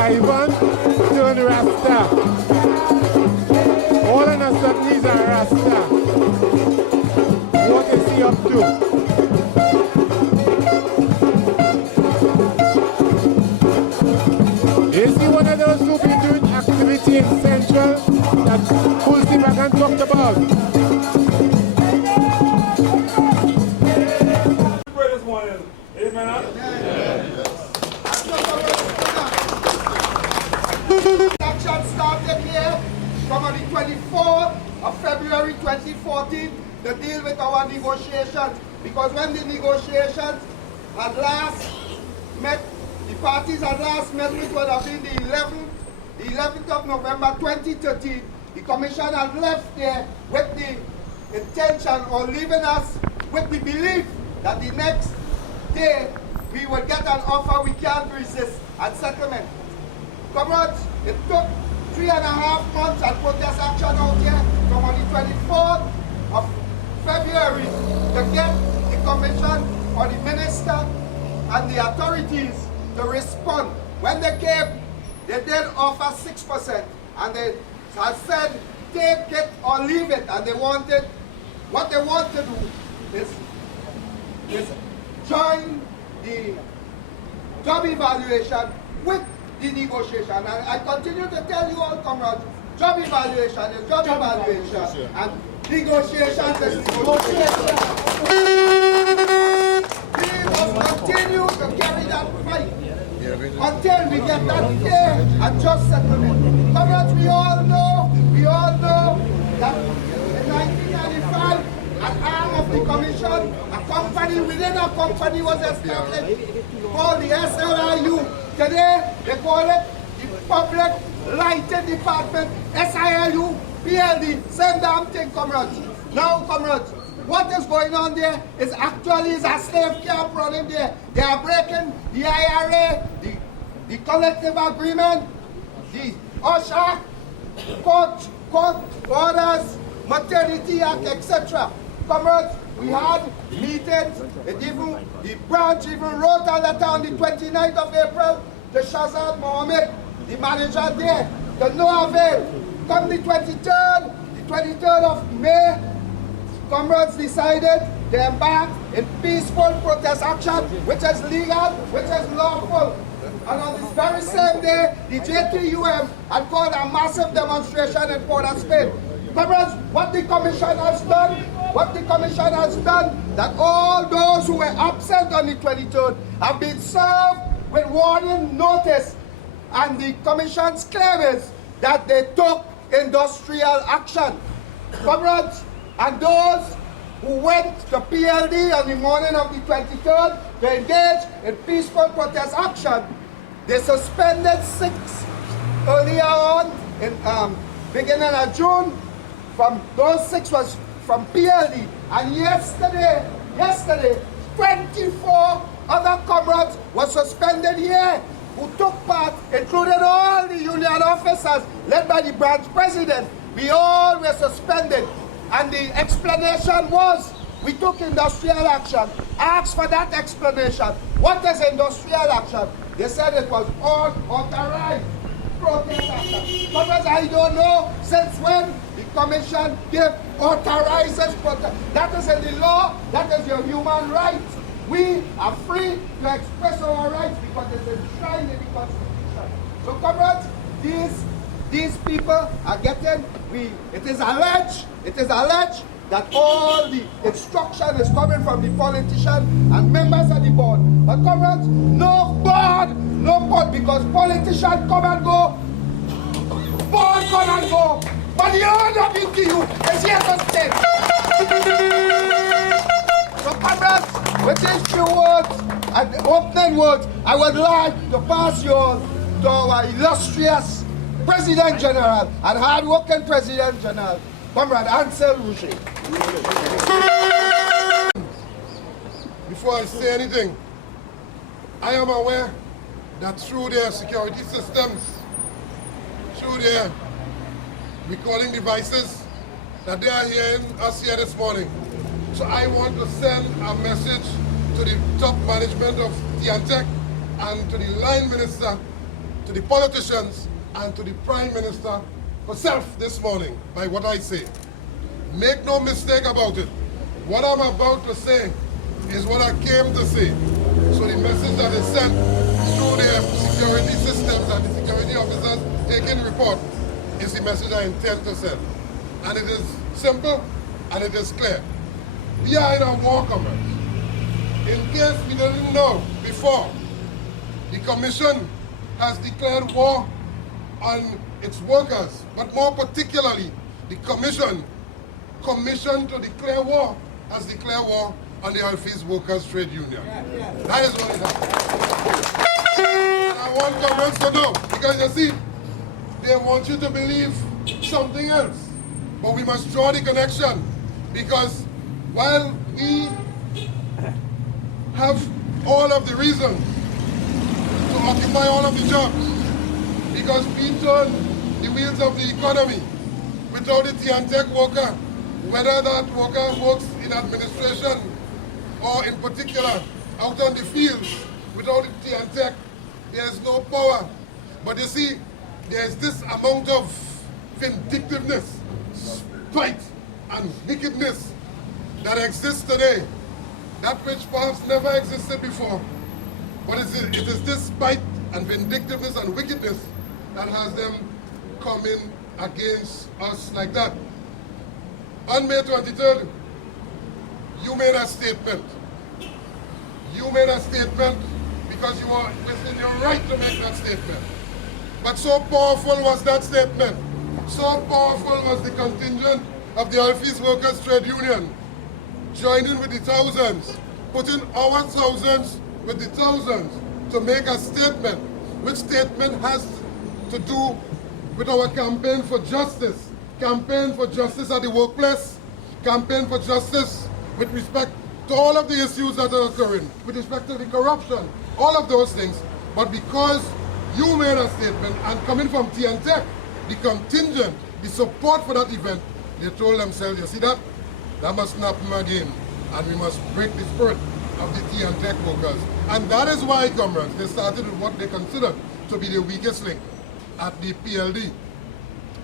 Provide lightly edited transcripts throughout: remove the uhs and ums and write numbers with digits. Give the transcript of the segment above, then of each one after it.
Ivan turn Rasta. All of us that needs a Rasta. What is he up to? Is he one of those who been doing activity in Central that Pulsi Bagan talked about? Action started here from the 24th of February 2014 to deal with our negotiations, because when the negotiations had last met, the parties had last met, which would have been the 11th of November 2013, the Commission had left there with the intention or leaving us with the belief that the next day we will get an offer we can't resist and settlement. Comrades, it took 3.5 months and protest action out here from on the 24th of get the commission or the minister and the authorities to respond. When they came, they did offer 6%, and they had said, take it or leave it, and what they want to do is join the job evaluation with the negotiation. And I continue to tell you all, comrades, job evaluation is job evaluation, and negotiation is negotiation. We must continue to carry that fight until we get that fair and just settlement. Comrades, we all know that in 1995, an arm of the commission, a company within a company was established called the SLIU. Today, they call it the Public Lighting Department, SILU, PLD, same damn thing, comrades. Now, comrades, what is going on there is actually a slave camp running there. They are breaking the IRA, the collective agreement, the OSHA, court orders, maternity act, etc. Comrades, we had meetings, the branch even wrote a letter on the 29th of April to Shazad Mohammed, the manager there, to no avail. Come the 23rd of May, comrades decided to embark in peaceful protest action, which is legal, which is lawful. And on this very same day, the JTUM had called a massive demonstration in Port of Spain. Comrades, what the commission has done, that all those who were absent on the 23rd have been served with warning notice. And the commission's claim is that they took industrial action. Comrades, and those who went to PLD on the morning of the 23rd to engage in peaceful protest action, they suspended 6 earlier on, in beginning of June. From those 6 was from PLD. And yesterday, 24 other comrades were suspended here who took part, including all the union officers led by the branch president. We all were suspended. And the explanation was, we took industrial action. Asked for that explanation. What is industrial action? They said it was unauthorized protest action. Because I don't know since when the commission authorizes protest. That is in the law. That is your human right. We are free to express our rights because it's enshrined in the Constitution. So, comrades, these people are getting, it is alleged that all the instruction is coming from the politician and members of the board. But comrades, no board, because politicians come and go, board come and go, but the OWTU is here to stay. So comrades, with these few words and opening words, I would like to pass you on to our illustrious President General and hard-working President General, Comrade Ansel Rouget. Before I say anything, I am aware that through their security systems, through their recording devices, that they are hearing us here this morning. So I want to send a message to the top management of T&TEC and to the line minister, to the politicians, and to the Prime Minister herself this morning by what I say. Make no mistake about it. What I'm about to say is what I came to say. So the message that is sent through their security systems and the security officers taking report is the message I intend to send. And it is simple and it is clear. We are in a war, comrades. In case we didn't know before, the Commission has declared war on its workers, but more particularly, the Commission to declare war has declared war on the Oilfield Workers Trade Union. That is what it happened. And I want comrades to know, because you see, they want you to believe something else. But we must draw the connection, because while we have all of the reasons to occupy all of the jobs, because we turn the wheels of the economy. Without the T&TEC worker, whether that worker works in administration, or in particular out on the fields, without the T&TEC, there's no power. But you see, there's this amount of vindictiveness, spite, and wickedness that exists today, that which perhaps never existed before. But it is this spite and vindictiveness and wickedness that has them coming against us like that. On May 23rd, you made a statement. You made a statement because you were within your right to make that statement. But so powerful was that statement, so powerful was the contingent of the Oilfield Workers Trade Union, joining with the thousands, putting our thousands with the thousands to make a statement, which statement has to do with our campaign for justice at the workplace, campaign for justice with respect to all of the issues that are occurring, with respect to the corruption, all of those things. But because you made a statement, and coming from T&TEC, the contingent, the support for that event, they told themselves, you see that? That must not happen again, and we must break the spirit of the T&TEC workers. And that is why, comrades, they started with what they considered to be the weakest link at the PLD,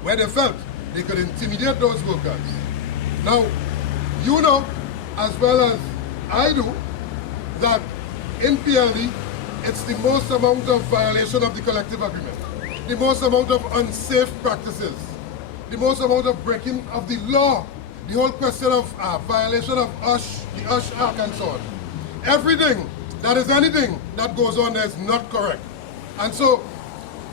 where they felt they could intimidate those workers. Now, you know, as well as I do, that in PLD, it's the most amount of violation of the collective agreement, the most amount of unsafe practices, the most amount of breaking of the law, the whole question of violation of the USH Act and so on. Everything that is anything that goes on there is not correct. And so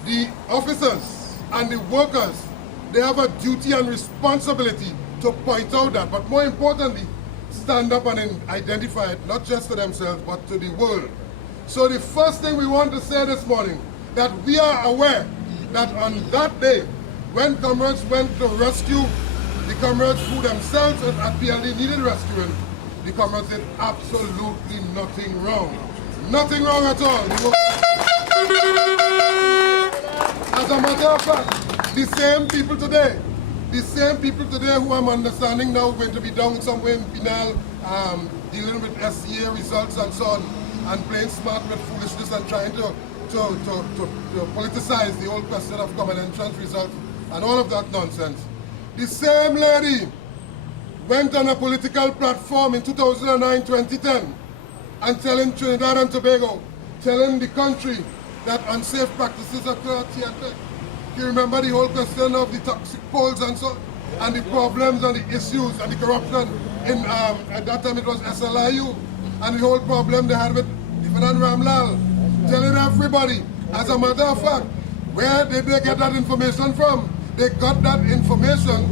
the officers and the workers, they have a duty and responsibility to point out that, but more importantly, stand up and identify it, not just to themselves, but to the world. So the first thing we want to say this morning, that we are aware that on that day, when comrades went to rescue the comrades who themselves at PLD needed rescuing, the comrades did absolutely nothing wrong. Nothing wrong at all. As a matter of fact, the same people today who I'm understanding now going to be down somewhere in Pinal, dealing with SCA results and so on, and playing smart with foolishness and trying to politicize the whole question of common entrance results and all of that nonsense. The same lady went on a political platform in 2009, 2010 and telling Trinidad and Tobago, telling the country that unsafe practices occur at T&TEC. You remember the whole question of the toxic poles and so, and the problems and the issues and the corruption in, at that time it was SLIU, and the whole problem they had with Clifton and Ramlal, telling everybody. As a matter of fact, where did they get that information from? They got that information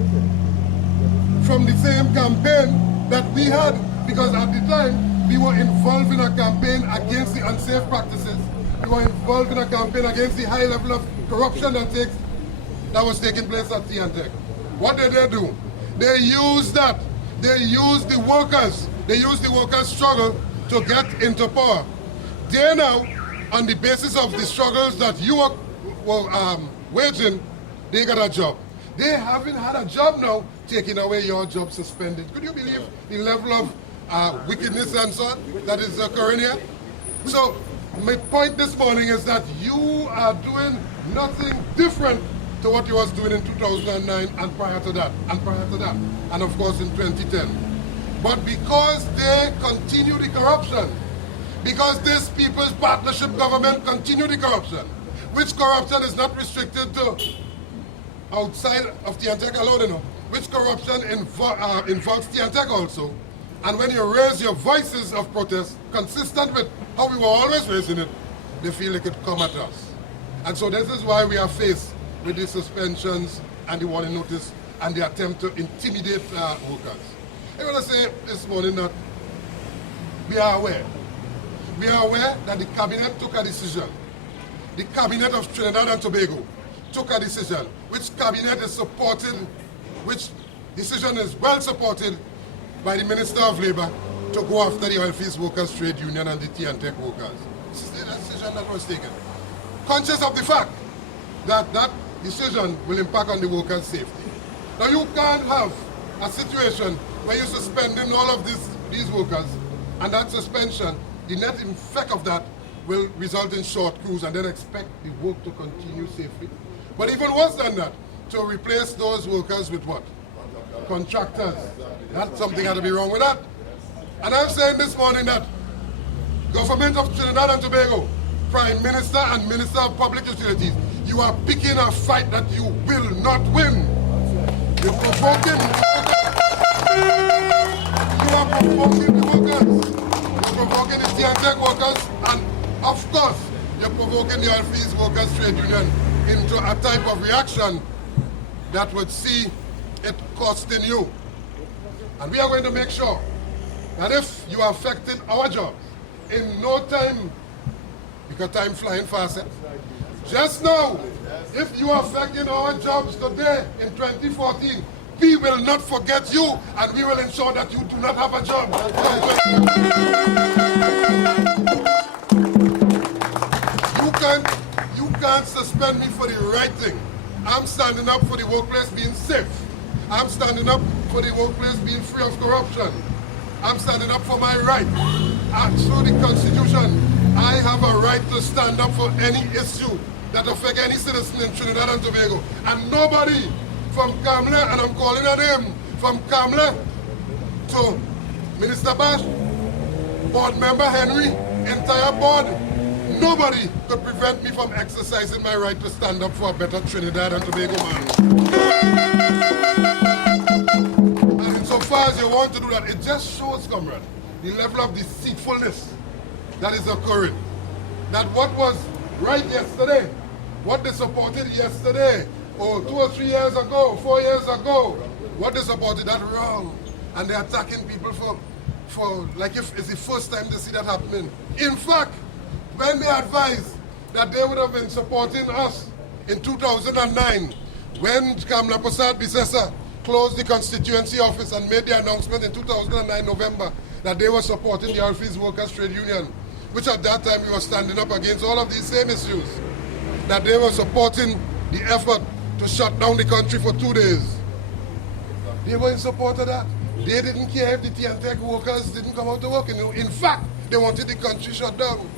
from the same campaign that we had, because at the time we were involved in a campaign against the unsafe practices. We were involved in a campaign against the high level of corruption that was taking place at T&TEC. What did they do? They used that. They used the workers. They used the workers' struggle to get into power. They now, on the basis of the struggles that you were waging, they got a job. They haven't had a job now, taking away your job, suspended. Could you believe the level of wickedness and so on that is occurring here? So my point this morning is that you are doing nothing different to what you was doing in 2009 and prior to that, and of course in 2010. But because they continue the corruption, because this People's Partnership government continue the corruption, which corruption is not restricted to outside of T&TEC alone, you know, which corruption involves T&TEC also. And when you raise your voices of protest, consistent with how we were always raising it, they feel they could come at us. And so this is why we are faced with the suspensions and the warning notice and the attempt to intimidate workers. I want to say this morning that we are aware. We are aware that the cabinet took a decision. The cabinet of Trinidad and Tobago took a decision, which cabinet is supported, which decision is well supported by the Minister of Labour to go after the Oilfield Workers Trade Union and the T&TEC workers. This is the decision that was taken. Conscious of the fact that that decision will impact on the workers' safety. Now you can't have a situation where you're suspending all of these workers And that suspension, the net effect of that will result in short crews and then expect the work to continue safely. But even worse than that, to replace those workers with what? Contractors. That's something had to be wrong with that. And I'm saying this morning that Government of Trinidad and Tobago, Prime Minister and Minister of Public Utilities, you are picking a fight that you will not win. You're provoking the workers. You're provoking the T&TEC workers, and of course, you're provoking the Oilfield Workers Trade Union into a type of reaction that would see it costing you. And we are going to make sure that if you are affecting our jobs, in no time, because time flying fast, just now, if you are affecting our jobs today in 2014, we will not forget you, and we will ensure that you do not have a job. You can't suspend me for the right thing. I'm standing up for the workplace being safe. I'm standing up for the workplace being free of corruption. I'm standing up for my right. Through the Constitution, I have a right to stand up for any issue that affects any citizen in Trinidad and Tobago. And nobody from Kamla, and I'm calling on him, from Kamla to Minister Bash, Board Member Henry, entire board, nobody could prevent me from exercising my right to stand up for a better Trinidad and Tobago man. And insofar as you want to do that, it just shows, comrade, the level of deceitfulness that is occurring. That what was right yesterday, what they supported yesterday, or 2 or 3 years ago, 4 years ago, what they supported, that wrong. And they're attacking people for like if it's the first time they see that happening. In fact, when they advised that they would have been supporting us in 2009, when Kamla Prasad Bisesa closed the constituency office and made the announcement in 2009 November that they were supporting the Oilfield Workers Trade Union, which at that time we were standing up against all of these same issues, that they were supporting the effort to shut down the country for 2 days. They were in support of that. They didn't care if the T&TEC workers didn't come out to work. In fact, they wanted the country shut down.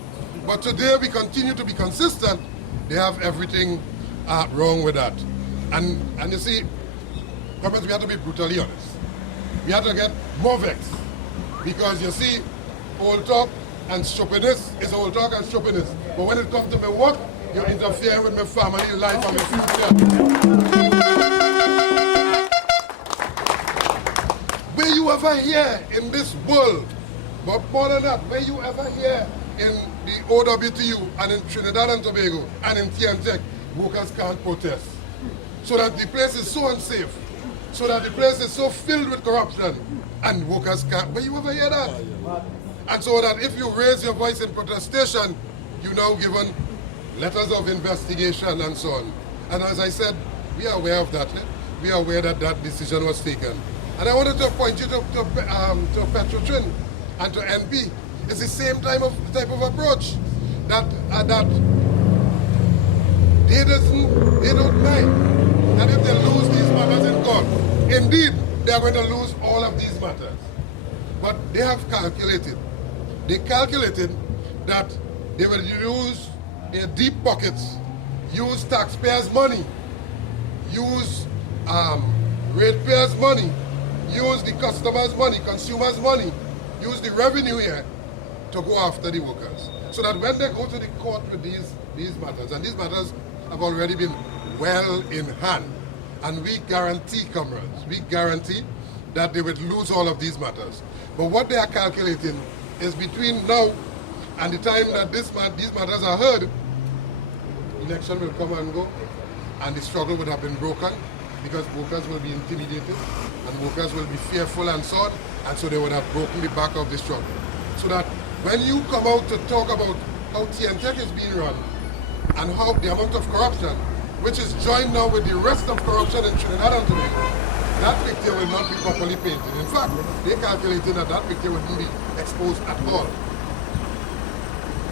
But today we continue to be consistent. They have everything wrong with that. And you see, we have to be brutally honest. We have to get more vexed. Because you see, old talk and stupidness is old talk and stupidness. But when it comes to my work, you interfere with my family life and my future. Will you ever hear in this world, but more than that, will you ever hear in the OWTU and in Trinidad and Tobago and in T&TEC, workers can't protest? So that the place is so unsafe, so that the place is so filled with corruption, and workers can't. Will you ever hear that? And so that if you raise your voice in protestation, you're now given letters of investigation and so on. And as I said, we are aware of that. We are aware that that decision was taken. And I wanted to point you to Petrotrin and to NP. It's the same type of approach that they don't mind that if they lose these matters in court, indeed they are going to lose all of these matters. But they have calculated. They calculated that they will use their deep pockets, use taxpayers' money, use ratepayers' money, use the customers' money, consumers' money, use the revenue here to go after the workers. So that when they go to the court with these matters, and these matters have already been well in hand, and we guarantee, comrades, we guarantee that they would lose all of these matters. But what they are calculating is between now and the time that these matters are heard, election will come and go, and the struggle would have been broken, because workers will be intimidated, and workers will be fearful and so on, and so they would have broken the back of the struggle. So that when you come out to talk about how T&TEC is being run, and how the amount of corruption, which is joined now with the rest of corruption in Trinidad and Tobago, that picture will not be properly painted. In fact, they calculated that that picture wouldn't be exposed at all.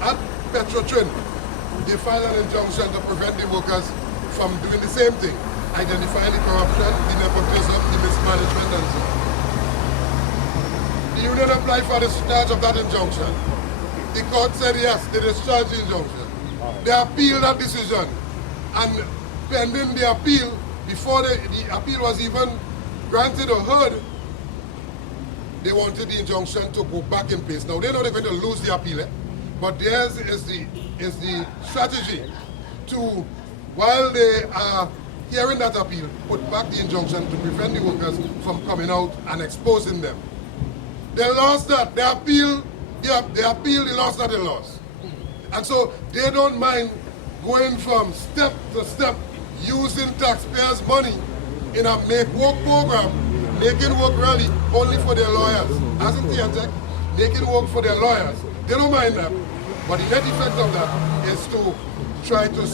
At Petrotrin, they filed an injunction to prevent the workers from doing the same thing, identifying the corruption, the nepotism, the mismanagement, and so on. The The union applied for the discharge of that injunction. The court said yes, they discharged the injunction. They appealed that decision, and pending the appeal, before the appeal was even granted or heard, they wanted the injunction to go back in place. Now they know they're going to lose the appeal, but theirs is the strategy to, while they are hearing that appeal, put back the injunction to prevent the workers from coming out and exposing them. They lost that. They appeal, they lost that, they lost. And so they don't mind going from step to step, using taxpayers' money in a make work program, making work rally only for their lawyers. As in T&TEC, making work for their lawyers. They don't mind that. But the net effect of that is to try to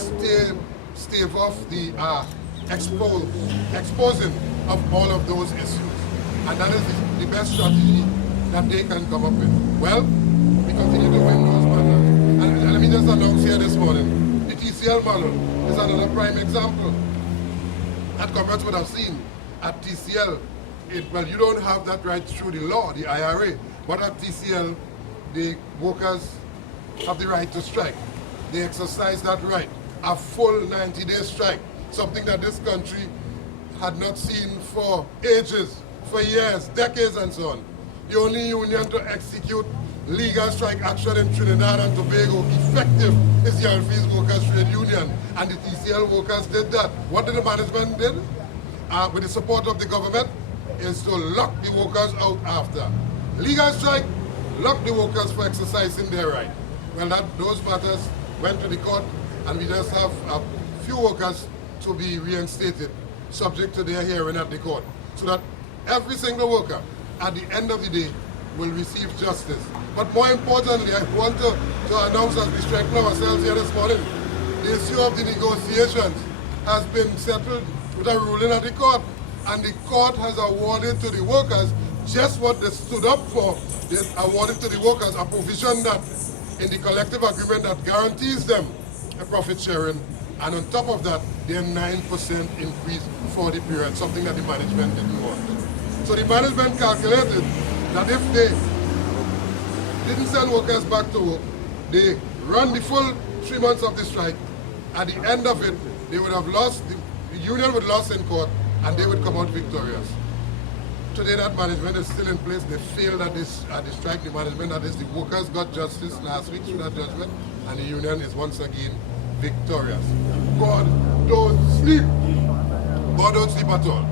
stave off the exposing of all of those issues. And that is the best strategy that they can come up with. Well, we continue to win those matters. And let me just announce here this morning, the TCL model is another prime example that comrades would have seen at TCL. Well, you don't have that right through the law, the IRA, but at TCL, the workers have the right to strike. They exercise that right, a full 90-day strike, something that this country had not seen for ages, for years, decades and so on. The only union to execute legal strike action in Trinidad and Tobago effective is the Oilfield Workers Trade Union, and the TCL workers did that. What did the management did? With the support of the government, is to lock the workers out after. Legal strike, lock the workers for exercising their right. Well, those matters went to the court, and we just have a few workers to be reinstated, subject to their hearing at the court, so that every single worker, at the end of the day, will receive justice. But more importantly, I want to announce, as we strengthen ourselves here this morning, the issue of the negotiations has been settled with a ruling at the court, and the court has awarded to the workers just what they stood up for. They awarded to the workers a provision that in the collective agreement that guarantees them a profit sharing, and on top of that, their 9% increase for the period, something that the management didn't want. So the management calculated that if they didn't send workers back to work, they run the full 3 months of the strike, at the end of it, they would have lost, the union would lose in court, and they would come out victorious. Today that management is still in place. They failed at the strike, the management, that is, the workers got justice last week through that judgment, and the union is once again victorious. God don't sleep. God don't sleep at all.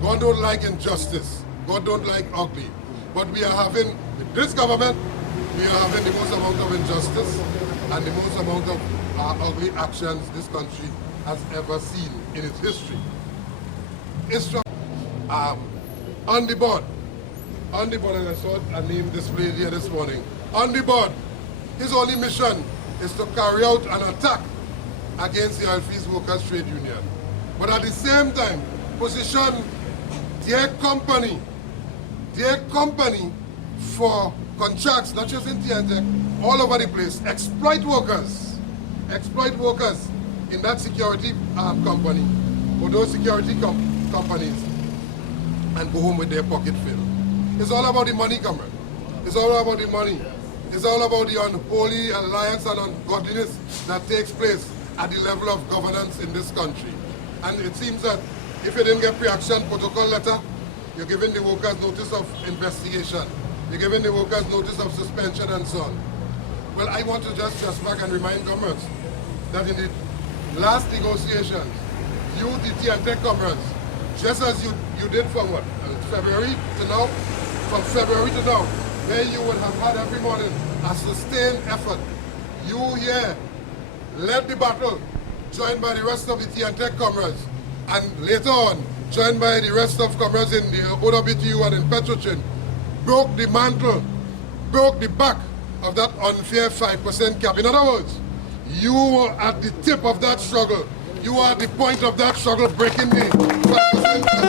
God don't like injustice. God don't like ugly. But we are having, with this government, we are having the most amount of injustice and the most amount of ugly actions this country has ever seen in its history. On the board, and I saw a name displayed here this morning, on the board, his only mission is to carry out an attack against the Oilfield Workers Trade Union. But at the same time, position their company for contracts, not just in T&TEC, all over the place, exploit workers in that security company, or those security companies, and go home with their pocket filled. It's all about the money, comrade. It's all about the money. It's all about the unholy alliance and ungodliness that takes place at the level of governance in this country. And it seems that if you didn't get pre-action protocol letter, you're giving the workers notice of investigation. You're giving the workers notice of suspension and so on. Well, I want to just back and remind comrades that in the last negotiations, you, the T&TEC comrades, just as you did from what? February to now? From February to now, where you would have had every morning a sustained effort. You here led the battle, joined by the rest of the T&TEC comrades, and later on, joined by the rest of comrades in the OWTU and in Petrochin, broke the mantle, broke the back of that unfair 5% cap. In other words, you were at the tip of that struggle. You are at the point of that struggle, breaking the 5% cap.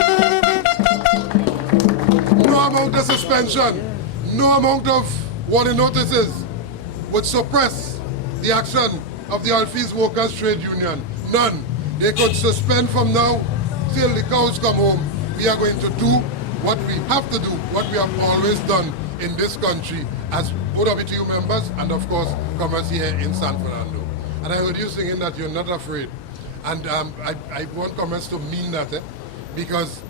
No amount of suspension, no amount of warning notices would suppress the action of the Oilfield Workers Trade Union. None. They could suspend from now till the cows come home. We are going to do what we have to do, what we have always done in this country as OWTU members and of course comers here in San Fernando. And I heard you singing that you're not afraid. And I want comers to mean that, because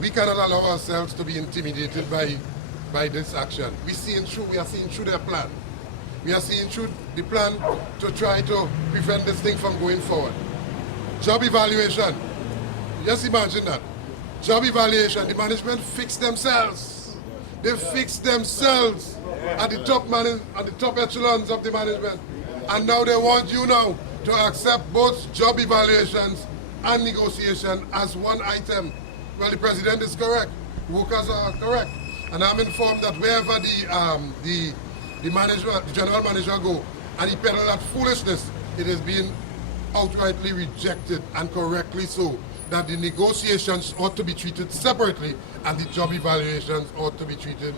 we cannot allow ourselves to be intimidated by this action. We are seeing through their plan. We are seeing through the plan to try to prevent this thing from going forward. Job evaluation. Just imagine that. Job evaluation, the management fix themselves. They fix themselves at the top echelons of the management. And now they want you now to accept both job evaluations and negotiation as one item. Well, the president is correct. Workers are correct. And I'm informed that wherever the general manager go and he peddle that foolishness, it is being outrightly rejected, and correctly so, that the negotiations ought to be treated separately and the job evaluations ought to be treated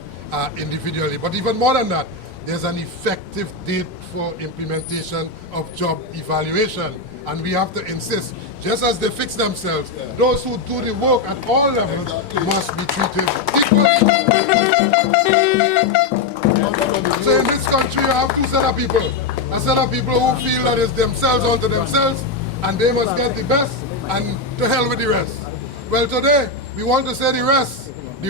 individually. But even more than that, there's an effective date for implementation of job evaluation, and we have to insist, just as they fix themselves, those who do the work at all levels must be treated equally. So in this country you have two set of people. A set of people who feel that it's themselves unto themselves and they must get the best, and to hell with the rest. Well, today we want to say the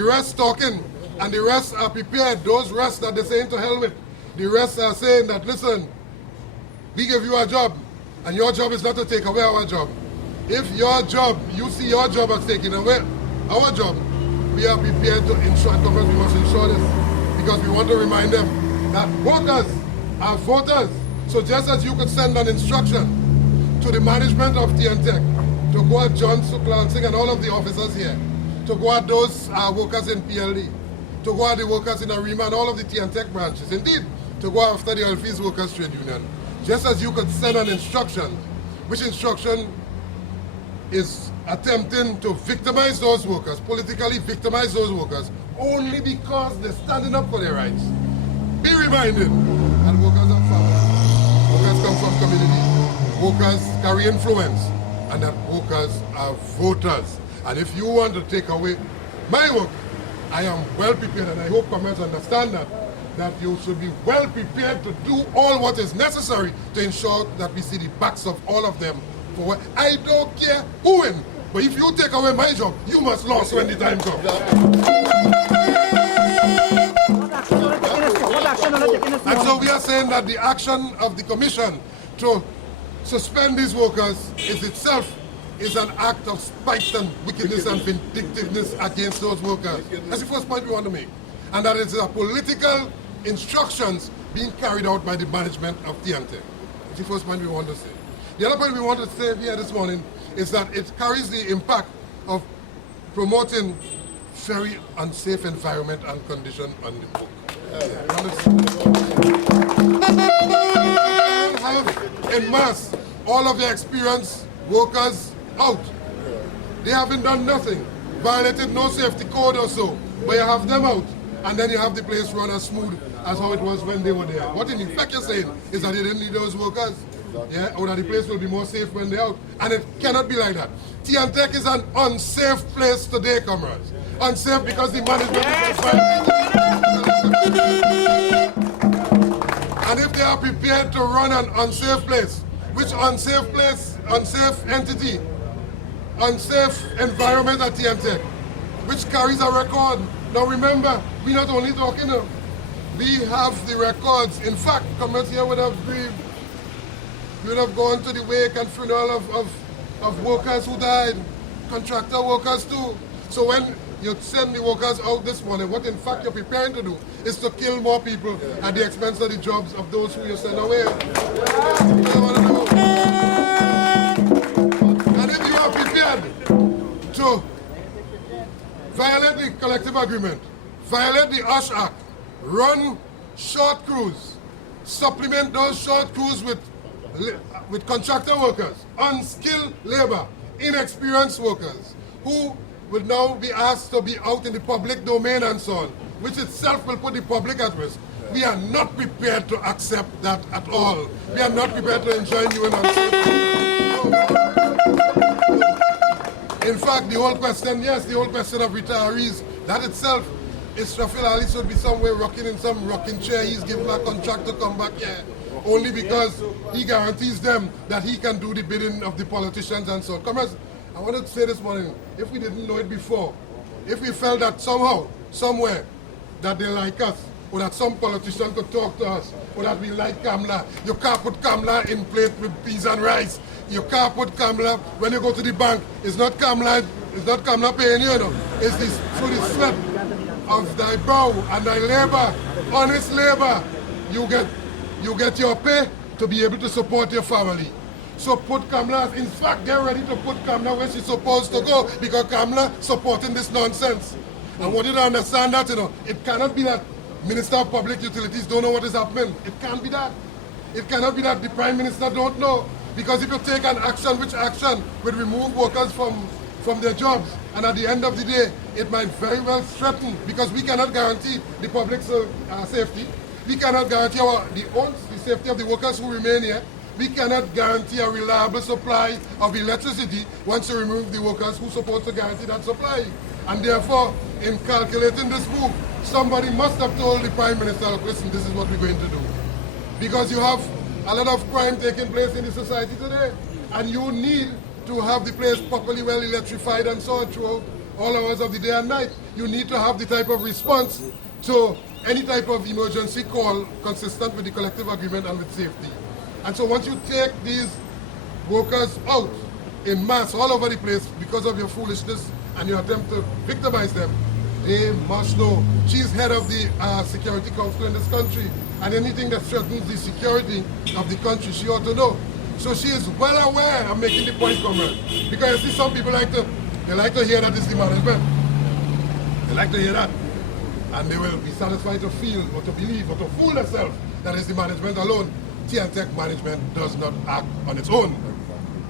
rest talking, and the rest are prepared. Those rest that they're saying to hell with, the rest are saying that, listen, we give you a job, and your job is not to take away our job. If your job, you see your job as taking away our job, we are prepared to ensure, we must ensure this, because we want to remind them that workers are voters. So just as you could send an instruction to the management of T&TEC to go at John Suklansing and all of the officers here, to go at those workers in PLD, to go at the workers in ARIMA and all of the T&TEC branches, indeed, to go after the Oilfield Workers Trade Union. Just as you could send an instruction, which instruction is attempting to victimize those workers, politically victimize those workers, only because they're standing up for their rights. Be reminded that workers are families, workers come from community, workers carry influence, and that workers are voters. And if you want to take away my work, I am well prepared, and I hope comrades understand that you should be well prepared to do all what is necessary to ensure that we see the backs of all of them. For I don't care who wins, but if you take away my job, you must lose when the time comes. And so we are saying that the action of the Commission to suspend these workers is itself an act of spite and wickedness and vindictiveness against those workers. That's the first point we want to make. And that it's a political instructions being carried out by the management of T&TEC. That's the first point we want to say. The other point we want to say here this morning is that it carries the impact of promoting very unsafe environment and condition on the book. Have en masse all of the experienced workers out. They haven't done nothing, violated no safety code or so, but you have them out, and then you have the place run as smooth as how it was when they were there. What in effect you're saying is that you didn't need those workers, or that the place will be more safe when they're out, and it cannot be like that. T&TEC is an unsafe place today, comrades. Unsafe because the management is and if they are prepared to run an unsafe place, which unsafe place, unsafe entity, unsafe environment at T&TEC, which carries a record. Now remember, we're not only talking of, we have the records. In fact, comrades here would have grieved. We would have gone to the wake and funeral of workers who died, contractor workers too. So when you send the workers out this morning, what in fact you're preparing to do is to kill more people at the expense of the jobs of those who you send away. And if you are prepared to violate the collective agreement, violate the Ash Act, run short crews, supplement those short crews with contractor workers, unskilled labor, inexperienced workers, who will now be asked to be out in the public domain and so on, which itself will put the public at risk. We are not prepared to accept that at all. We are not prepared to enjoin you in In fact, the whole question, yes, the whole question of retirees, that itself Israfil Ali should be somewhere rocking in some rocking chair. He's given a contract to come back here. Only because he guarantees them that he can do the bidding of the politicians and so on. Comrades, I wanted to say this morning, if we didn't know it before, if we felt that somehow, somewhere, that they like us, or that some politician could talk to us, or that we like Kamla, you can't put Kamla in plate with peas and rice. You can't put Kamla, when you go to the bank, it's not Kamla paying you, know. It's this, through the sweat of thy brow and thy labor, honest labor, you get your pay to be able to support your family. So put Kamla, in fact, get ready to put Kamla where she's supposed to go, because Kamla supporting this nonsense. I want you to understand that, it cannot be that Minister of Public Utilities don't know what is happening. It can't be that. It cannot be that the Prime Minister don't know. Because if you take an action, which action will remove workers from their jobs, and at the end of the day, it might very well threaten, because we cannot guarantee the public's safety. We cannot guarantee the safety of the workers who remain here. We cannot guarantee a reliable supply of electricity once you remove the workers who are supposed to guarantee that supply. And therefore, in calculating this move, somebody must have told the Prime Minister, listen, this is what we're going to do. Because you have a lot of crime taking place in the society today, and you need to have the place properly well electrified and so on throughout all hours of the day and night. You need to have the type of response to any type of emergency call consistent with the collective agreement and with safety. And so once you take these workers out in mass all over the place because of your foolishness and your attempt to victimize them, they must know. She's head of the Security Council in this country, and anything that threatens the security of the country, she ought to know. So she is well aware. I'm making the point, comrade. Because you see, some people like to hear that it's the management. They like to hear that. And they will be satisfied to feel or to believe or to fool themselves that it's the management alone. T&TEC management does not act on its own.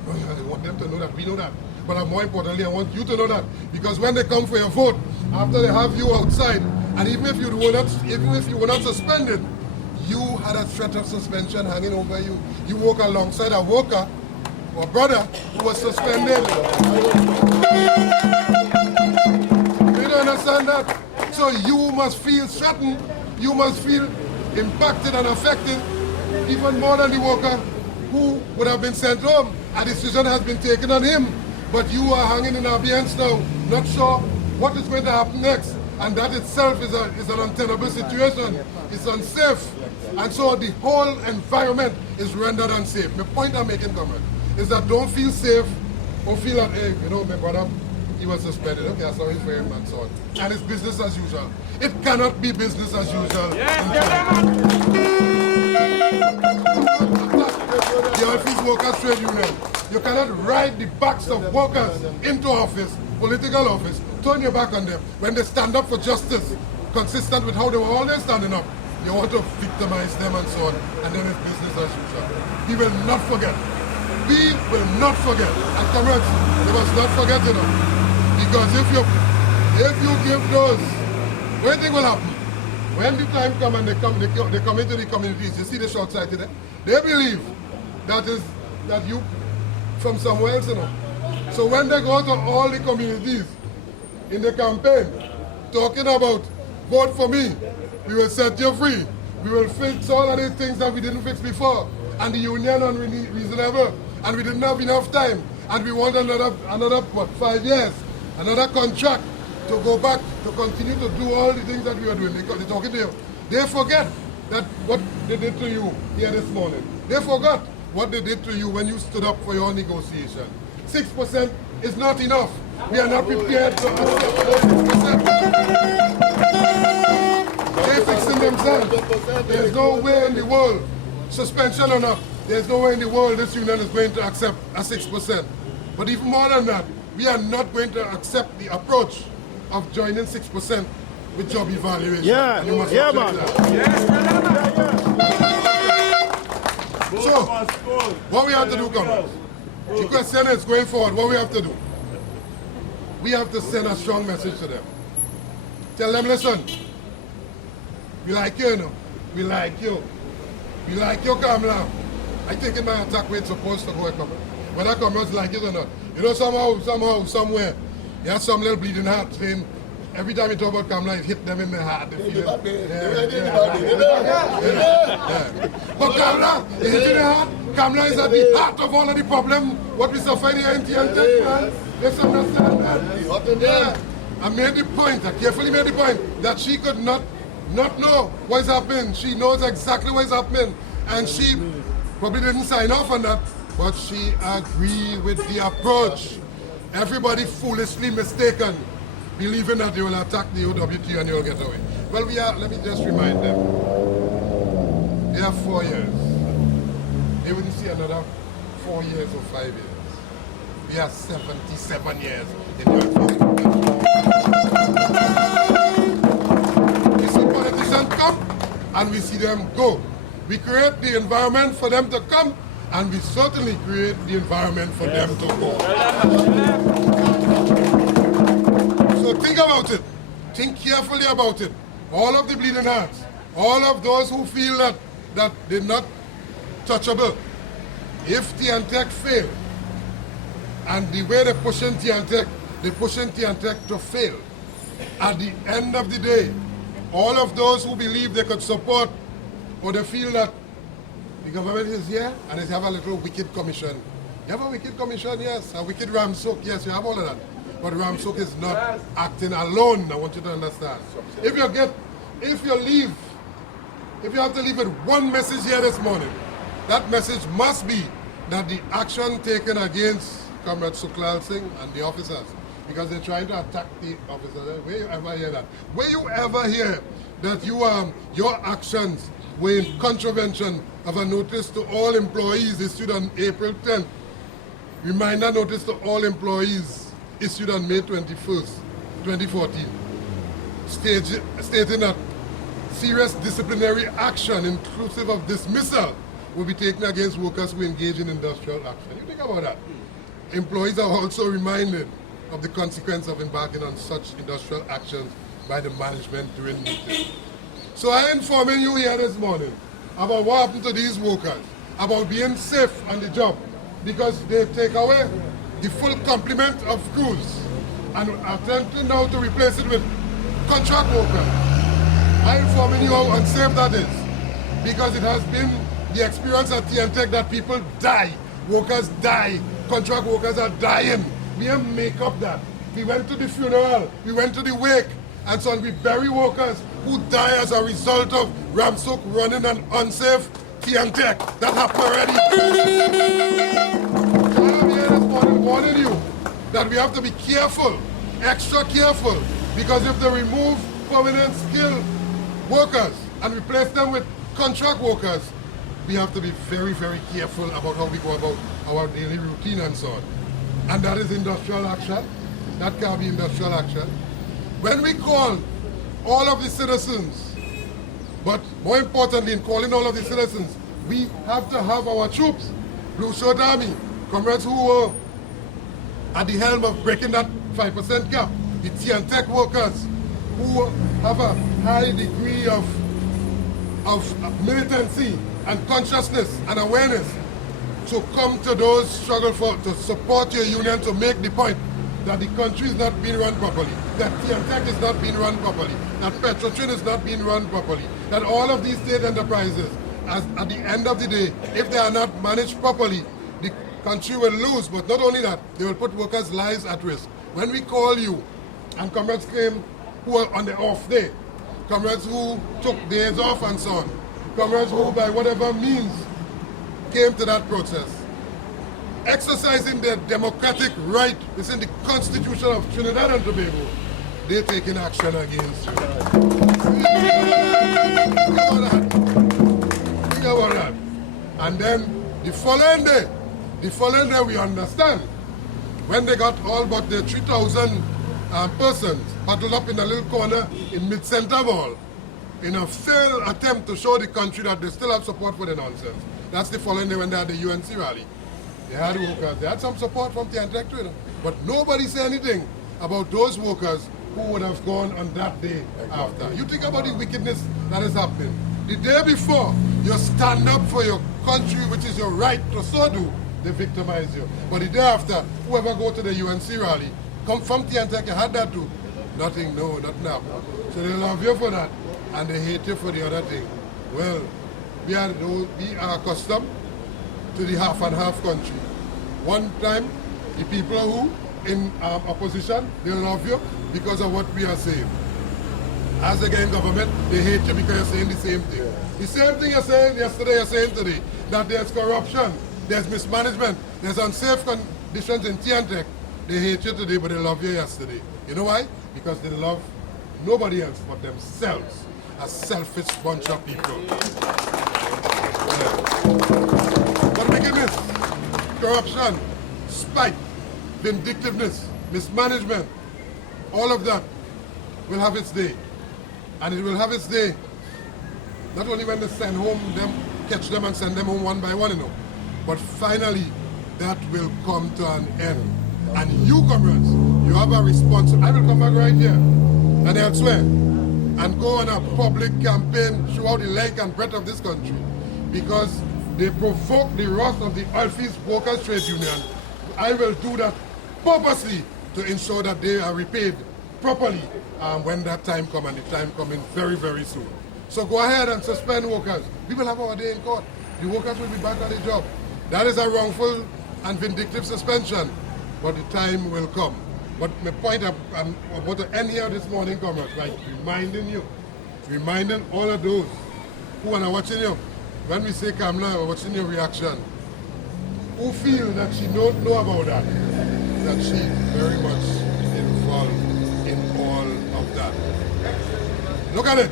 I want them to know that we know that. But more importantly, I want you to know that. Because when they come for your vote, after they have you outside, and even if you were not suspended, you had a threat of suspension hanging over you. You work alongside a worker or brother who was suspended. You don't understand that? So you must feel threatened, you must feel impacted and affected, even more than the worker who would have been sent home. A decision has been taken on him, but you are hanging in abeyance now, not sure what is going to happen next. And that itself is an untenable situation. It's unsafe. And so the whole environment is rendered unsafe. The point I'm making, comrade, is that don't feel safe or feel that, hey, my brother, he was suspended. Okay, I'm sorry for him and so on. And it's business as usual. It cannot be business as usual. The Oilfield Workers Trade Union. You cannot ride the backs of workers into office, political office, turn your back on them. When they stand up for justice, consistent with how they were always standing up, you want to victimize them and so on, and then it's business as usual. We will not forget. We will not forget. And comrades, we must not forget, because if you give those, what do you think will happen? When the time comes and they come into the communities, you see the short sighted there? They believe that you from somewhere else, So when they go to all the communities in the campaign, talking about vote for me, we will set you free. We will fix all of the things that we didn't fix before. And the union unreasonable. And we didn't have enough time. And we want another 5 years, another contract to go back to continue to do all the things that we are doing. They're talking to you. They forget that what they did to you here this morning. They forgot what they did to you when you stood up for your negotiation. 6% is not enough. We are not prepared to accept 6%. They're fixing themselves. There's no way in the world, suspension or not, there's no way in the world this union is going to accept a 6%. But even more than that, we are not going to accept the approach of joining 6% with job evaluation. Yeah, man. So, what we have to do, comrades? The question is, going forward, what we have to do? We have to send a strong message to them. Tell them, listen, we like you, we like you. We like you, Kamla. I think in my attack way it's supposed to go, whether comrades like it or not. Somehow, somewhere, you have some little bleeding heart saying, every time you talk about Kamla, it hit them in the heart. They feel it. But Kamla, it hit in the heart. Kamla is at the heart of all of the problem. What we suffer here in T&TEC, man. Let's understand that. Yeah. I made the point, I carefully made the point, that she could not know what is happening. She knows exactly what is happening. And she probably didn't sign off on that, but she agreed with the approach. Everybody foolishly mistaken, believing that they will attack the OWTU and they will get away. Well, let me just remind them, they have 4 years. They wouldn't see another 4 years or 5 years. We have 77 years in the Oilfield. We see politicians come and we see them go. We create the environment for them to come and we certainly create the environment for them to go. So think about it. Think carefully about it. All of the bleeding hearts, all of those who feel that they're not touchable. If T&TEC fail, and the way they're pushing T&TEC, they're pushing T&TEC to fail. At the end of the day, all of those who believe they could support or they feel that the government is here and they have a little wicked commission. You have a wicked commission, yes. A wicked Ramsook, yes, you have all of that. But Ramsook is not acting alone, I want you to understand. If you have to leave with one message here this morning, that message must be that the action taken against Comrade Suklal Singh and the officers, because they're trying to attack the officers. Where you ever hear that? Where you ever hear that your actions were in contravention of a notice to all employees issued on April 10th? Reminder notice to all employees issued on May 21st, 2014, stating that serious disciplinary action, inclusive of dismissal, will be taken against workers who engage in industrial action. You think about that? Employees are also reminded of the consequence of embarking on such industrial actions by the management during meetings. So I'm informing you here this morning about what happened to these workers, about being safe on the job, because they take away the full complement of crews and are attempting now to replace it with contract workers. I'm informing you how unsafe that is, because it has been the experience at T&TEC that people die, workers die, contract workers are dying. We have make up that. We went to the funeral, we went to the wake, and so on. We bury workers who die as a result of Ramsook running an unsafe T&TEC. That happened already. I'm here this morning warning you that we have to be careful, extra careful, because if they remove permanent skilled workers and replace them with contract workers, we have to be very, very careful about how we go about our daily routine and so on. And that is industrial action. That can be industrial action. When we call all of the citizens, but more importantly, in calling all of the citizens, we have to have our troops, Blue Shirt Army, comrades who were at the helm of breaking that 5% cap, the T&TEC workers who have a high degree of militancy and consciousness and awareness to come to those struggle to support your union, to make the point that the country is not being run properly, that T&TEC is not being run properly, that Petrotrin is not being run properly, that all of these state enterprises, at the end of the day, if they are not managed properly, the country will lose. But not only that, they will put workers' lives at risk. When we call you, and comrades came who are on the off day, comrades who took days off and so on, comrades who by whatever means came to that process, exercising their democratic right within the Constitution of Trinidad and Tobago, they're taking action against you. Think about that. And then the following day we understand, when they got all but the 3,000 persons huddled up in a little corner in mid-center mall, in a failed attempt to show the country that they still have support for the nonsense. That's the following day when they had the UNC rally. They had workers, they had some support from T&TEC, but nobody said anything about those workers who would have gone on that day after. You think about the wickedness that is happening. The day before, you stand up for your country, which is your right to so do, they victimize you. But the day after, whoever go to the UNC rally, come from T&TEC, you had that too. nothing, no, nothing up. So they love you for that, and they hate you for the other thing. Well, we are accustomed to the half and half country. One time, the people who in opposition, they love you because of what we are saying. As they get in government, they hate you because you're saying the same thing. The same thing you're saying yesterday, you're saying today, that there's corruption, there's mismanagement, there's unsafe conditions in T&TEC. They hate you today, but they love you yesterday. You know why? Because they love nobody else but themselves. A selfish bunch of people. Yeah. But wickedness, corruption, spite, vindictiveness, mismanagement, all of that will have its day. And it will have its day not only when they send home them, catch them and send them home one by one, you know, but finally that will come to an end. And you, comrades, you have a responsibility. I will come back right here and elsewhere and go on a public campaign throughout the length and breadth of this country because they provoke the wrath of the Oilfield Workers Trade Union. I will do that purposely to ensure that they are repaid properly when that time comes, and the time coming very, very soon. So go ahead and suspend workers. We will have our day in court. The workers will be back on the job. That is a wrongful and vindictive suspension, but the time will come. But my point I'm about to end here this morning, comrades, by reminding all of those who are watching you, when we say Kamla, we're watching your reaction, who feel that she don't know about that she very much involved in all of that. Look at it.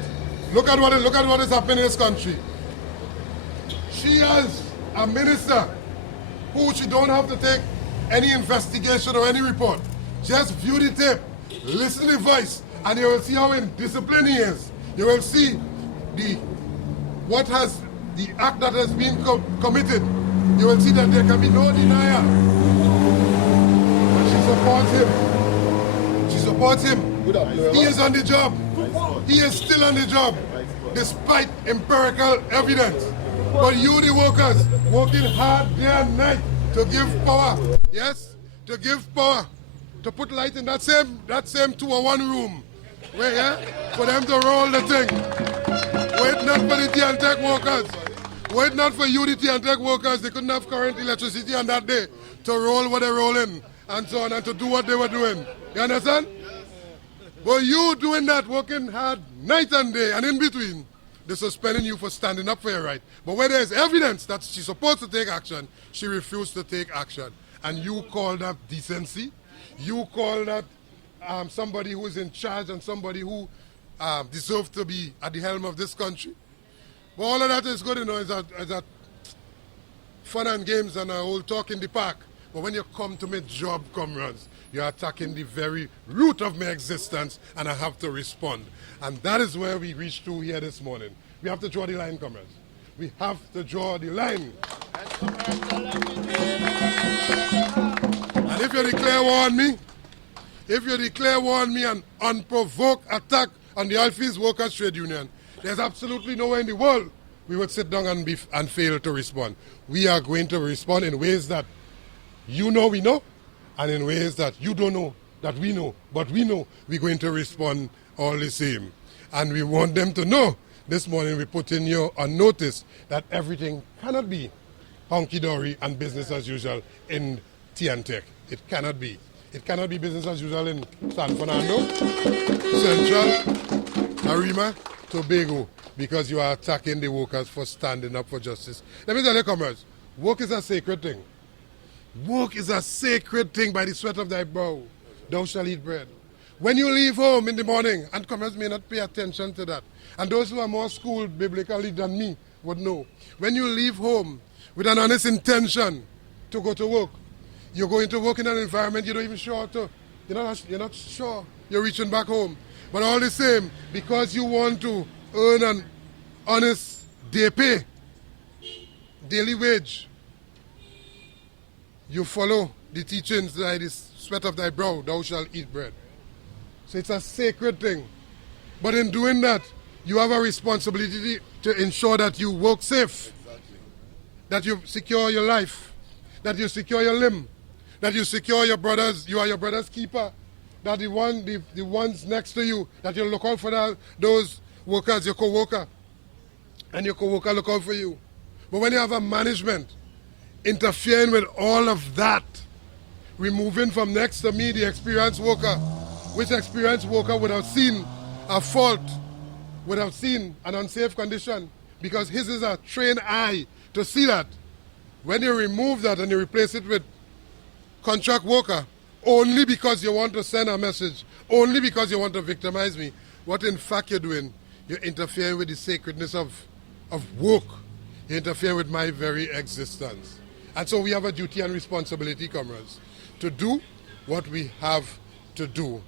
Look at what is happening in this country. She has a minister who she don't have to take any investigation or any report. Just view the tape, listen to the voice, and you will see how indisciplined he is. You will see the act that has been committed. You will see that there can be no denial. But she supports him. He is on the job. He is still on the job, despite empirical evidence. But you, the workers, working hard day and night to give power, yes, to give power, to put light in that same 201 room, where, yeah, for them to roll the thing. Wait not for the T&TEC workers. Wait not for you, the T&TEC workers. They couldn't have current electricity on that day to roll what they're rolling and so on, and to do what they were doing. You understand? But you doing that, working hard night and day, and in between, they're suspending you for standing up for your right. But where there's evidence that she's supposed to take action, she refused to take action. And you call that decency? You call that somebody who is in charge and somebody who deserves to be at the helm of this country? But all of that is good, you know, is that fun and games and a whole talk in the park. But when you come to my job, comrades, you're attacking the very root of my existence, and I have to respond. And that is where we reached to here this morning. We have to draw the line, comrades. We have to draw the line. And if you declare war on me, an unprovoked attack on the Oilfield Workers Trade Union, there's absolutely nowhere in the world we would sit down and fail to respond. We are going to respond in ways that you know we know, and in ways that you don't know that we know, but we know we're going to respond all the same. And we want them to know this morning we put in you on notice that everything cannot be hunky-dory and business as usual in T&TEC. It cannot be. It cannot be business as usual in San Fernando, Central, Arima, Tobago, because you are attacking the workers for standing up for justice. Let me tell you, comrades, work is a sacred thing. Work is a sacred thing. By the sweat of thy brow thou shalt eat bread. When you leave home in the morning, and comrades may not pay attention to that, and those who are more schooled biblically than me would know, when you leave home with an honest intention to go to work, you're going to work in an environment you're not even sure to, you're not sure you're reaching back home. But all the same, because you want to earn an honest day pay, daily wage, you follow the teachings by the sweat of thy brow, thou shalt eat bread. So it's a sacred thing. But in doing that, you have a responsibility to ensure that you work safe, that you secure your life, that you secure your limb, that you secure your brothers, you are your brother's keeper, that the ones next to you, that you look out for those workers, your co-worker, and your co-worker look out for you. But when you have a management interfering with all of that, removing from next to me the experienced worker, which experienced worker would have seen a fault, would have seen an unsafe condition, because his is a trained eye to see that. When you remove that and you replace it with contract worker, only because you want to send a message, only because you want to victimize me, what in fact you're doing, you're interfering with the sacredness of work. You interfere with my very existence. And so we have a duty and responsibility, comrades, to do what we have to do.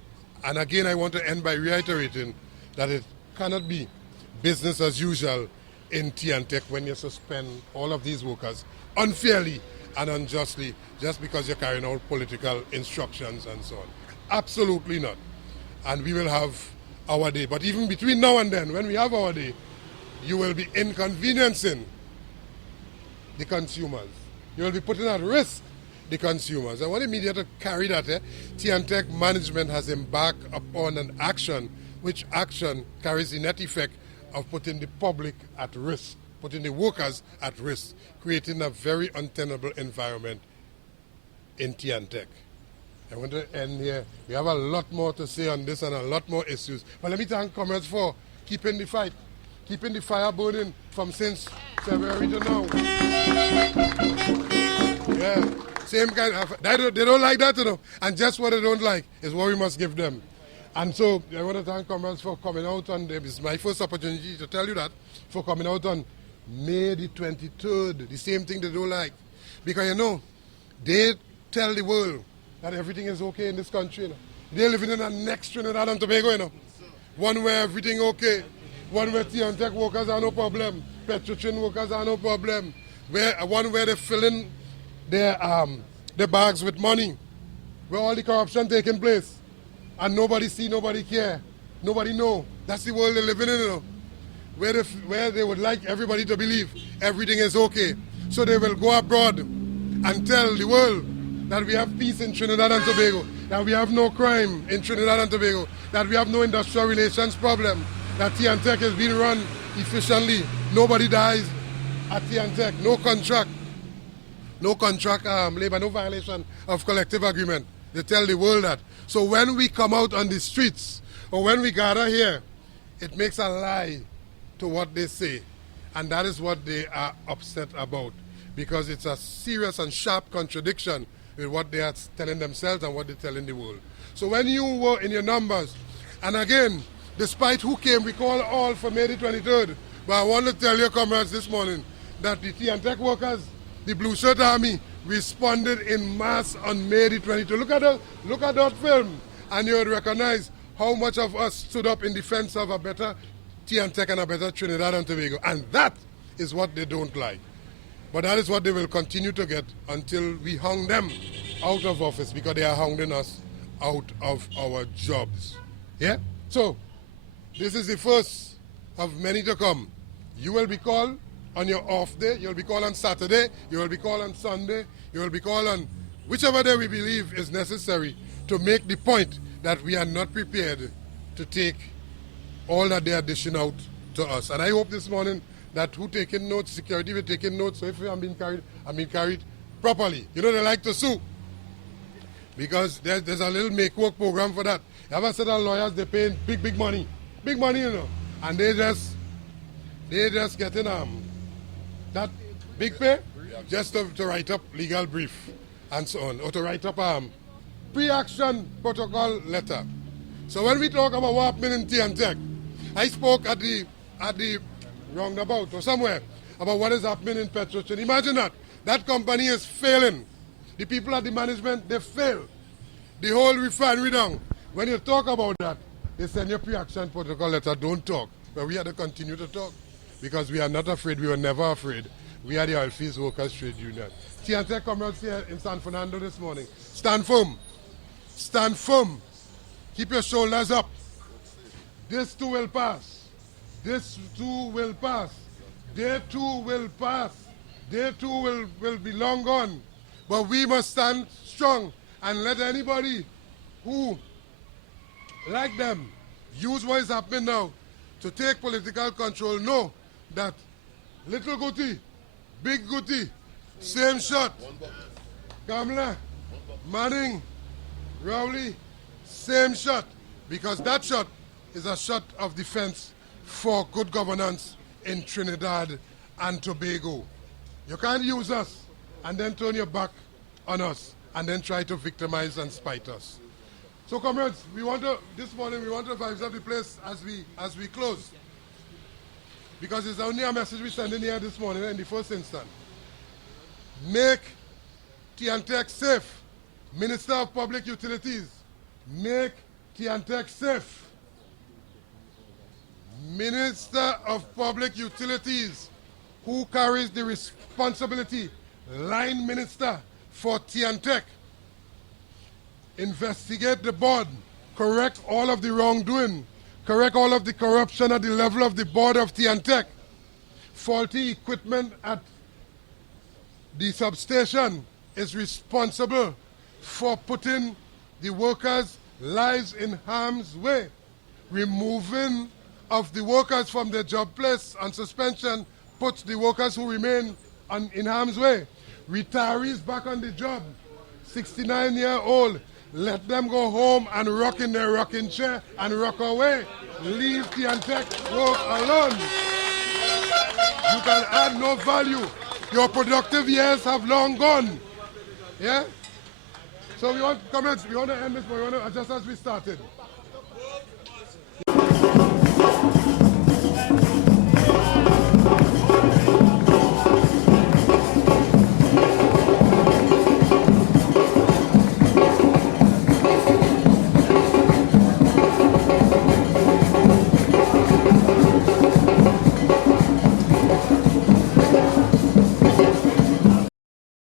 And again, I want to end by reiterating that it cannot be business as usual in T&TEC when you suspend all of these workers unfairly and unjustly just because you're carrying out political instructions and so on. Absolutely not. And we will have our day. But even between now and then, when we have our day, you will be inconveniencing the consumers. You will be putting at risk the consumers. I want the media to carry that. T&TEC management has embarked upon an action, which action carries the net effect of putting the public at risk, putting the workers at risk, creating a very untenable environment in T&TEC. I want to end here. We have a lot more to say on this and a lot more issues. But let me thank comrades for keeping the fight, keeping the fire burning from since February to now. Yeah, same kind of, they don't like that, you know. And just what they don't like is what we must give them. And so I want to thank comrades for coming out on, this is my first opportunity to tell you that, for coming out on May the 23rd, the same thing they don't like. Because, you know, they tell the world that everything is okay in this country, you know. They're living in the next Trinidad and Tobago, you know. One where everything okay, one where T&TEC workers are no problem, petrochem workers are no problem, one where they're filling their bags with money, where all the corruption taking place, and nobody see, nobody care, nobody know. That's the world they're living in, you know. Where they would like everybody to believe everything is okay. So they will go abroad and tell the world that we have peace in Trinidad and Tobago, that we have no crime in Trinidad and Tobago, that we have no industrial relations problem, that T&TEC is being run efficiently, nobody dies at T&TEC, no contract labor, no violation of collective agreement. They tell the world that. So when we come out on the streets, or when we gather here, it makes a lie to what they say. And that is what they are upset about, because it's a serious and sharp contradiction with what they are telling themselves and what they're telling the world. So when you were in your numbers, and again, despite who came, we call all for May the 23rd, but I want to tell your comrades this morning that the T&TEC workers, the Blue Shirt Army, responded in mass on May the 23rd. Look at that film, and you would recognize how much of us stood up in defense of a better T&TEC and a better Trinidad and Tobago. And that is what they don't like. But that is what they will continue to get until we hung them out of office, because they are hounding us out of our jobs. Yeah? So, this is the first of many to come. You will be called on your off day, you'll be called on Saturday, you will be called on Sunday, you will be called on whichever day we believe is necessary to make the point that we are not prepared to take all that they are dishing out to us. And I hope this morning that who taking notes, security will taking notes, so if I'm being carried properly. You know, they like to sue, because there's a little make-work program for that. You have a set of lawyers, they paying big money, you know, and they just getting that big pay just to write up legal brief and so on, or to write up pre-action protocol letter. So when we talk about what happened in T&TEC, I spoke at the roundabout or somewhere about what is happening in petrochem. Imagine that company is failing. The people at the management, they fail. The whole refinery down. When you talk about that, they send you pre-action protocol letter, don't talk. But we have to continue to talk, because we are not afraid, we were never afraid. We are the Oilfield Workers Trade Union. T&TEC comrades here in San Fernando this morning. Stand firm. Stand firm. Keep your shoulders up. This too will pass. This too will pass. They too will pass. They too will be long gone. But we must stand strong and let anybody who like them, use what is happening now to take political control, know that little Guti, big Guti, same shot. Kamla, Manning, Rowley, same shot. Because that shot is a shot of defense for good governance in Trinidad and Tobago. You can't use us and then turn your back on us and then try to victimize and spite us. So comrades, this morning we want to vibes up the place as we close. Because it's only a message we're sending here this morning in the first instance. Make T&TEC safe. Minister of Public Utilities, make T&TEC safe. Minister of Public Utilities, who carries the responsibility, line minister for T&TEC, investigate the board, correct all of the wrongdoing, correct all of the corruption at the level of the board of T&TEC, faulty equipment at the substation is responsible for putting the workers' lives in harm's way. Removing of the workers from their job place on suspension puts the workers who remain in harm's way. Retirees back on the job, 69-year-old, let them go home and rock in their rocking chair and rock away. Leave T&TEC work alone. You can add no value. Your productive years have long gone. Yeah? So we want comments. We want to end this, but we want to, just as we started.